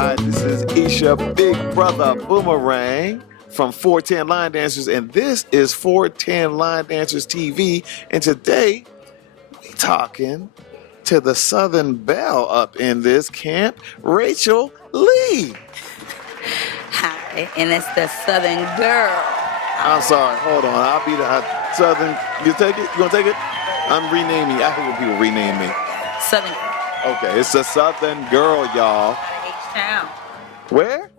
Hi, this is Isha, Big Brother Boomerang from 410 Line Dancers, and this is 410 Line Dancers TV. And today, we talking to the Southern Belle up in this camp, Rachel Lee. Hi, and it's the Southern Girl. I'm sorry, hold on. I'll be the Southern. You take it? You gonna take it? I'm renaming. I hate when people rename me. Southern Girl. Okay, it's the Southern Girl, y'all. H-Town. Where?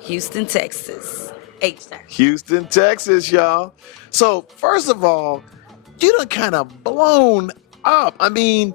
Houston, Texas. H-Town. Houston, Texas, y'all. So, first of all, you done kind of blown up. I mean,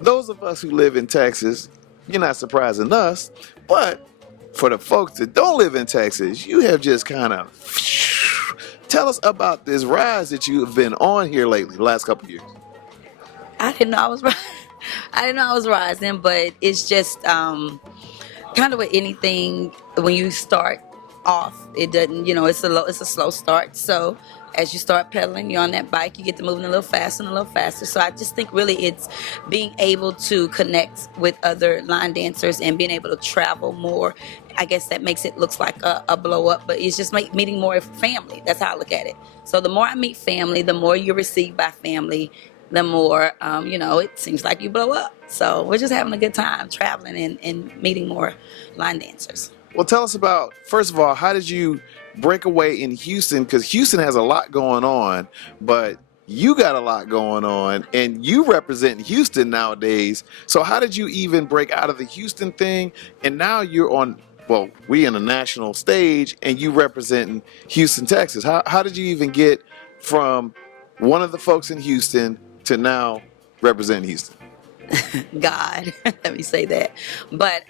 those of us who live in Texas, you're not surprising us, but for the folks that don't live in Texas, you have just kind of... Tell us about this rise that you have been on here lately, the last couple of years. I didn't know I was I didn't know I was rising, but it's just kind of with anything. When you start off, it doesn't, it's a slow start. So as you start pedaling, you're on that bike, you get to moving a little faster and a little faster. So I just think really it's being able to connect with other line dancers and being able to travel more. I guess that makes it looks like a blow up, but it's just meeting more family. That's how I look at it. So the more I meet family, the more you're received by family, the more, it seems like you blow up. So we're just having a good time traveling and meeting more line dancers. Well, tell us about, first of all, how did you break away in Houston? Because Houston has a lot going on, but you got a lot going on, and you represent Houston nowadays. So how did you even break out of the Houston thing? And now you're on, well, we in a national stage, and you representing Houston, Texas. How did you even get from one of the folks in Houston to now representing Houston? God, let me say that. But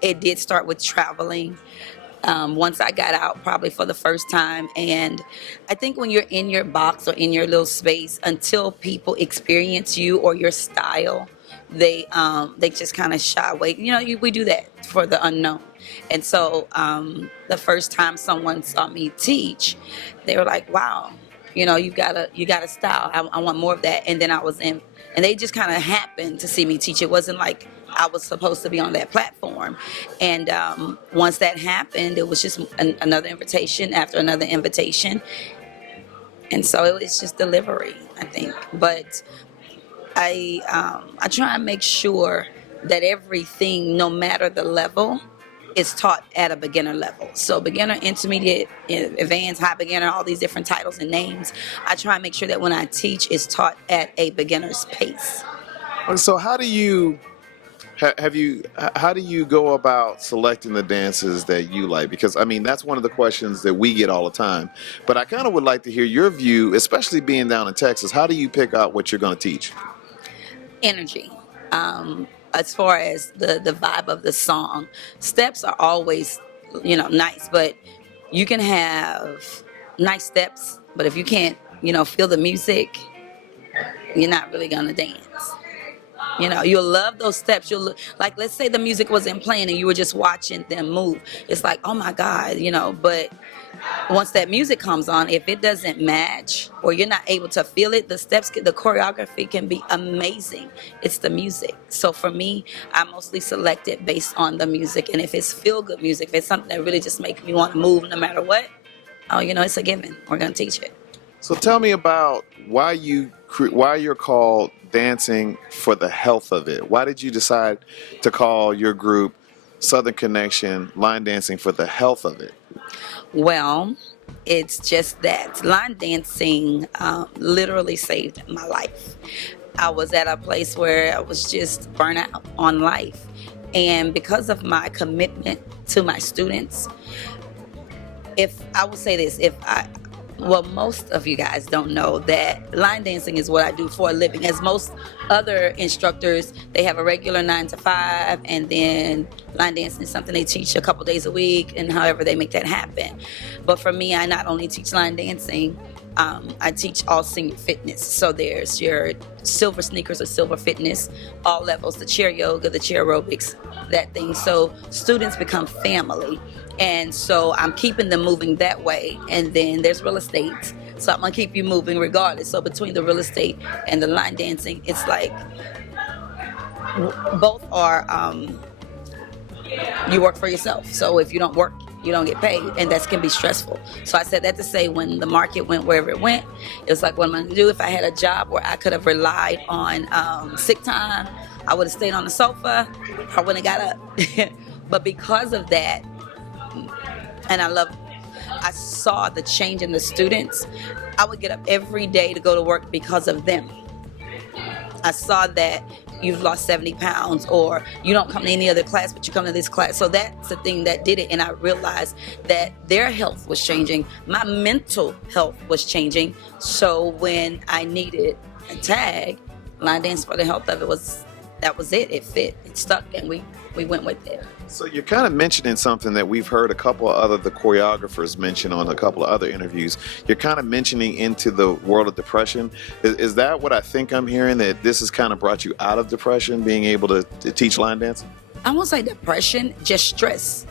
it did start with traveling. Once I got out, probably for the first time, and I think when you're in your box or in your little space, until people experience you or your style, they just kind of shy away. We do that for the unknown. And so the first time someone saw me teach, they were like, "Wow, you got a style. I want more of that." And then I was in, and they just kind of happened to see me teach. It wasn't like I was supposed to be on that platform. And once that happened, it was just another invitation after another invitation. And so it was just delivery, I think. But I try and make sure that everything, no matter the level, is taught at a beginner level. So beginner, intermediate, advanced, high beginner, all these different titles and names. I try and make sure that when I teach, it's taught at a beginner's pace. So how do you go about selecting the dances that you like? Because I mean, that's one of the questions that we get all the time. But I kind of would like to hear your view, especially being down in Texas. How do you pick out what you're going to teach? Energy. As far as the vibe of the song, steps are always, nice, but you can have nice steps, but if you can't, feel the music, you're not really going to dance. You'll love those steps. Like, let's say the music wasn't playing and you were just watching them move. It's like, oh my God, but once that music comes on, if it doesn't match or you're not able to feel it, the steps, the choreography can be amazing. It's the music. So for me, I mostly select it based on the music. And if it's feel-good music, if it's something that really just makes me want to move no matter what, it's a given. We're going to teach it. So tell me about why you're called Dancing for the Health of It. Why did you decide to call your group Southern Connection Line Dancing for the Health of It? Well, it's just that line dancing literally saved my life. I was at a place where I was just burnt out on life. And because of my commitment to my students, most of you guys don't know that line dancing is what I do for a living. As most other instructors, they have a regular 9 to 5, and then line dancing is something they teach a couple days a week, and however they make that happen. But for me, I not only teach line dancing, I teach all senior fitness. So there's your silver sneakers or silver fitness, all levels, the chair yoga, the chair aerobics, that thing. So students become family. And so I'm keeping them moving that way. And then there's real estate. So I'm going to keep you moving regardless. So between the real estate and the line dancing, it's like both are you work for yourself. So if you don't work, you don't get paid, and that can be stressful. So I said that to say, when the market went wherever it went, it was like, what am I going to do? If I had a job where I could have relied on sick time, I would have stayed on the sofa. I wouldn't have got up. But because of that, and I saw the change in the students. I would get up every day to go to work because of them. I saw that you've lost 70 pounds, or you don't come to any other class, but you come to this class. So that's the thing that did it. And I realized that their health was changing. My mental health was changing. So when I needed a tag, line dance for the health of it that was it. It fit, it stuck, and we went with it. So you're kind of mentioning something that we've heard a couple of the choreographers mention on a couple of other interviews. You're kind of mentioning into the world of depression. Is that what I think I'm hearing, that this has kind of brought you out of depression, being able to teach line dancing? I won't say depression, just stress.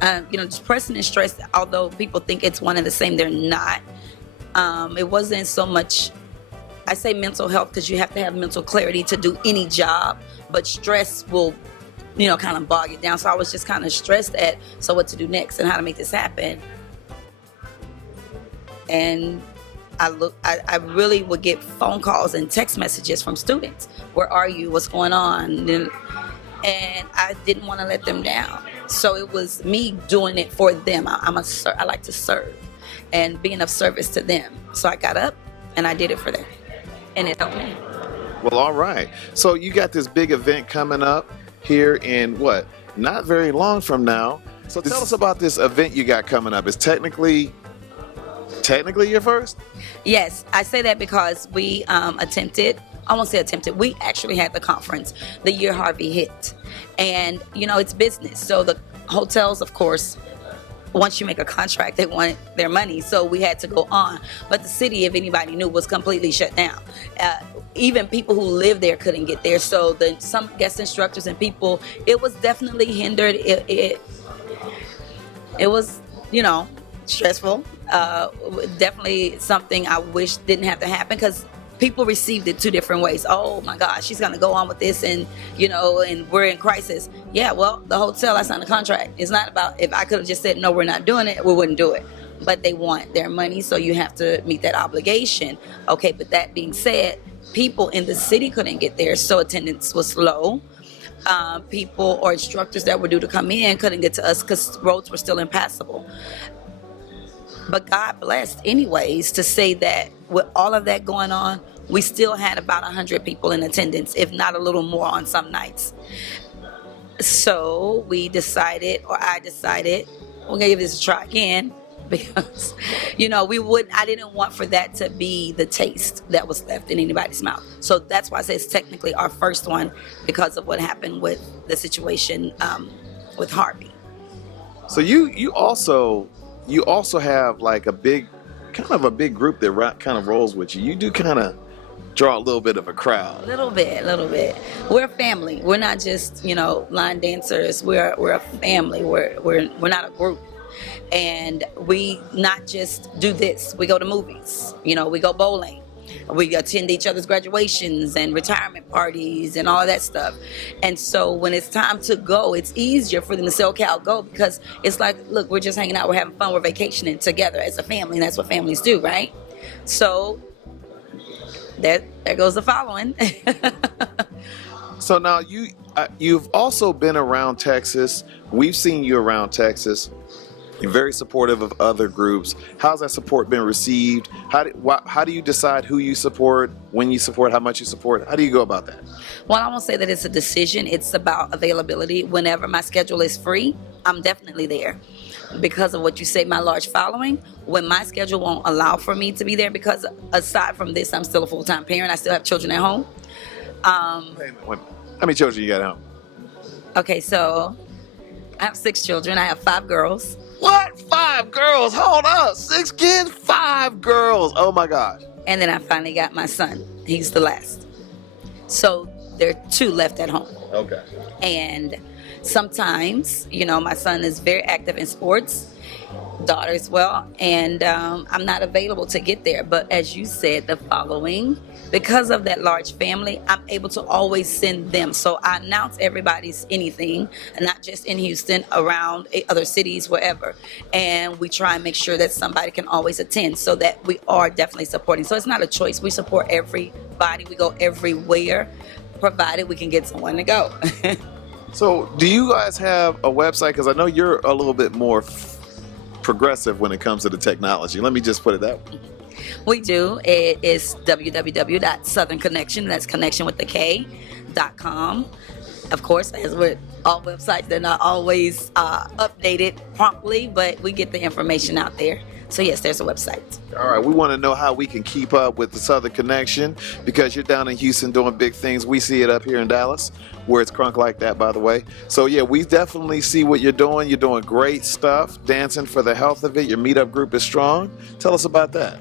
Depression and stress, although people think it's one and the same, they're not. It wasn't so much, I say mental health because you have to have mental clarity to do any job, but stress will kind of bog it down. So I was just kind of stressed at, so what to do next and how to make this happen. And I really would get phone calls and text messages from students. Where are you? What's going on? And I didn't want to let them down. So it was me doing it for them. I like to serve and being of service to them. So I got up and I did it for them. And it helped me. Well, all right. So you got this big event coming up here in not very long from now. So tell us about this event you got coming up. It's technically your first? Yes, I say that because we we actually had the conference the year Harvey hit. And, it's business. So the hotels, of course, once you make a contract, they want their money. So we had to go on. But the city, if anybody knew, was completely shut down. Even people who live there couldn't get there. So some guest instructors and people, it was definitely hindered. It was, stressful. Definitely something I wish didn't have to happen, because people received it two different ways. Oh my gosh, she's gonna go on with this, and and we're in crisis. Yeah, well, the hotel, I signed a contract. It's not about, if I could have just said no, we're not doing it, we wouldn't do it. But they want their money, so you have to meet that obligation. Okay, but that being said, people in the city couldn't get there, so attendance was low. People or instructors that were due to come in couldn't get to us because roads were still impassable. But God blessed anyways, to say that with all of that going on, we still had about 100 people in attendance, if not a little more on some nights. So I decided, we're going to give this a try again, because, I didn't want for that to be the taste that was left in anybody's mouth. So that's why I say it's technically our first one, because of what happened with the situation with Harvey. So you also have like a big group that kind of rolls with you. You do kind of draw a little bit of a crowd. A little bit. We're a family. We're not just, line dancers. We're a family. We're not a group. And we not just do this. We go to movies. We go bowling. We attend each other's graduations and retirement parties and all that stuff. And so when it's time to go, it's easier for them to say, okay, I'll go, because it's like, look, we're just hanging out, we're having fun, we're vacationing together as a family, and that's what families do, right? So there goes the following. So now you've also been around Texas. We've seen you around Texas. You're very supportive of other groups. How's that support been received? How do you decide who you support, when you support, how much you support? How do you go about that? Well, I won't say that it's a decision. It's about availability. Whenever my schedule is free, I'm definitely there. Because of what you say, my large following, when my schedule won't allow for me to be there, because aside from this, I'm still a full-time parent. I still have children at home. How many children you got at home? Okay, so I have 6 children. I have 5 girls. What? 5 girls? Hold up. 6 kids? 5 girls. Oh my gosh. And then I finally got my son. He's the last. So there are 2 left at home. Okay. And sometimes, my son is very active in sports. daughter as well, and I'm not available to get there. But as you said, the following, because of that large family, I'm able to always send them. So I announce everybody's anything, and not just in Houston, around other cities, wherever. And we try and make sure that somebody can always attend, so that we are definitely supporting. So it's not a choice. We support everybody. We go everywhere, provided we can get someone to go. So, do you guys have a website? Because I know you're a little bit more progressive when it comes to the technology. Let me just put it that way. We do. It is www.southernconnection. That's connection with the K.com. Of course, as with all websites, they're not always updated promptly, but we get the information out there. So yes, there's a website. All right, we want to know how we can keep up with the Southern Connection, because you're down in Houston doing big things. We see it up here in Dallas, where it's crunk like that, by the way. So yeah, we definitely see what you're doing. You're doing great stuff, dancing for the health of it. Your meetup group is strong. Tell us about that.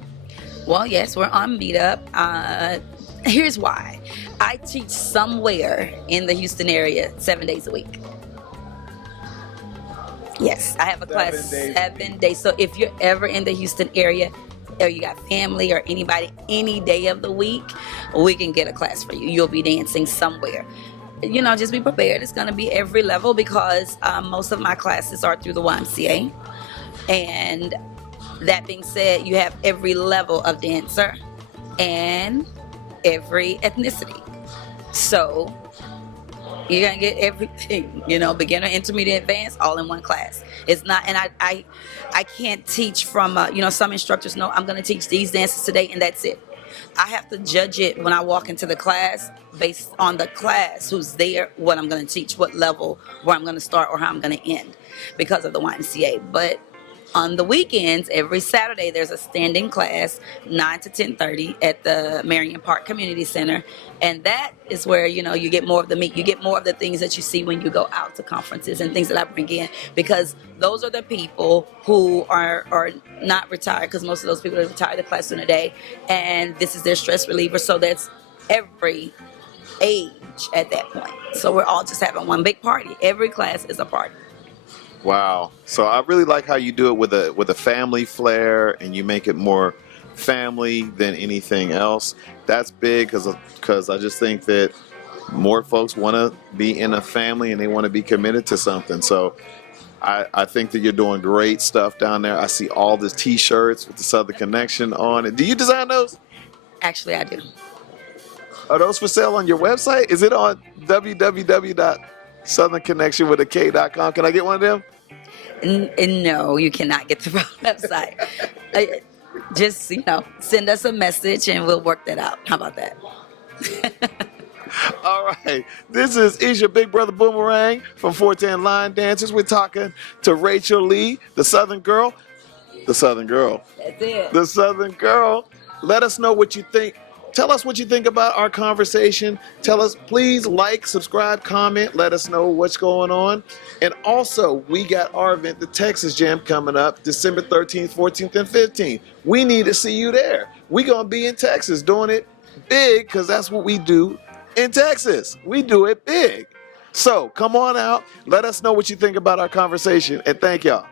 Well, yes, we're on Meetup. Here's why. I teach somewhere in the Houston area 7 days a week. Yes, I have a class 7 days. So if you're ever in the Houston area, or you got family or anybody, any day of the week, we can get a class for you. You'll be dancing somewhere. Just be prepared. It's going to be every level, because most of my classes are through the YMCA. And that being said, you have every level of dancer and every ethnicity. So you're going to get everything, beginner, intermediate, advanced, all in one class. It's not, and I can't teach from, some instructors know I'm going to teach these dances today and that's it. I have to judge it when I walk into the class based on the class, who's there, what I'm going to teach, what level, where I'm going to start or how I'm going to end, because of the YMCA. But on the weekends, every Saturday, there's a standing class, 9 to 10:30 at the Marion Park Community Center. And that is where, you get more of the meat. You get more of the things that you see when you go out to conferences and things that I bring in, because those are the people who are not retired, because most of those people are retired the class in a day. And this is their stress reliever. So that's every age at that point. So we're all just having one big party. Every class is a party. Wow. So I really like how you do it with a family flair, and you make it more family than anything else. That's big, because I just think that more folks want to be in a family and they want to be committed to something. So I think that you're doing great stuff down there. I see all the T-shirts with the Southern Connection on it. Do you design those? Actually, I do. Are those for sale on your website? Is it on www.southernconnectionwithak.com? Can I get one of them? No, you cannot get the website. Just, send us a message and we'll work that out. How about that? All right. This is your Big Brother Boomerang from 410 Line Dancers. We're talking to Rachel Lee, the Southern Girl. The Southern Girl. That's it. The Southern Girl. Let us know what you think. Tell us what you think about our conversation. Tell us, please like, subscribe, comment. Let us know what's going on. And also, we got our event, the Texas Jam, coming up December 13th, 14th, and 15th. We need to see you there. We're going to be in Texas doing it big, because that's what we do in Texas. We do it big. So come on out. Let us know what you think about our conversation. And thank y'all.